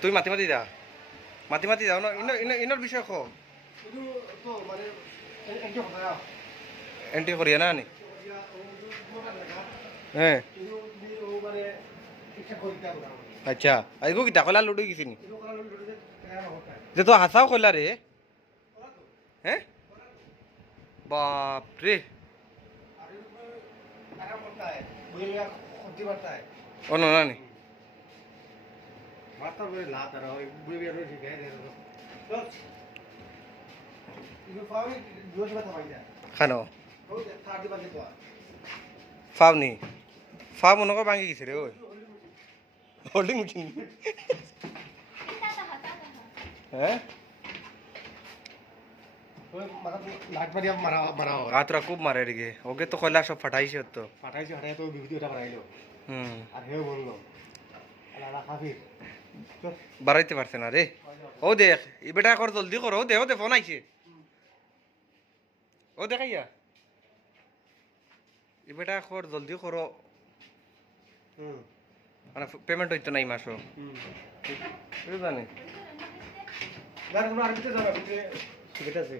তুই মাতি মাতি যা মাতি মাতি যাও না ইনোর বিষয় কো এন্ট্রি করিয়া না নি হ্যাঁ আচ্ছা আইগো কিতা কলা লুডু গেছি নি যে তো হাসাও কইলা রে হ্যাঁ বাপ রে ও না নি খানো ফাও নি ফাও মনে কর ভাঙি গেছে রে ওই হোল্ডিং মেশিন হ্যাঁ আতরা খুব মারে রে ওকে তো কয়লা সব ফাটাইছে তো বাড়াইতে পারছে না রে ও দেখ এ বেটা কর জলদি কর ও দে ফোন আইছে ও দেখাইয়া এ বেটা কর জলদি করো মানে পেমেন্ট হইতো না এই মাসও জানি ঠিক আছে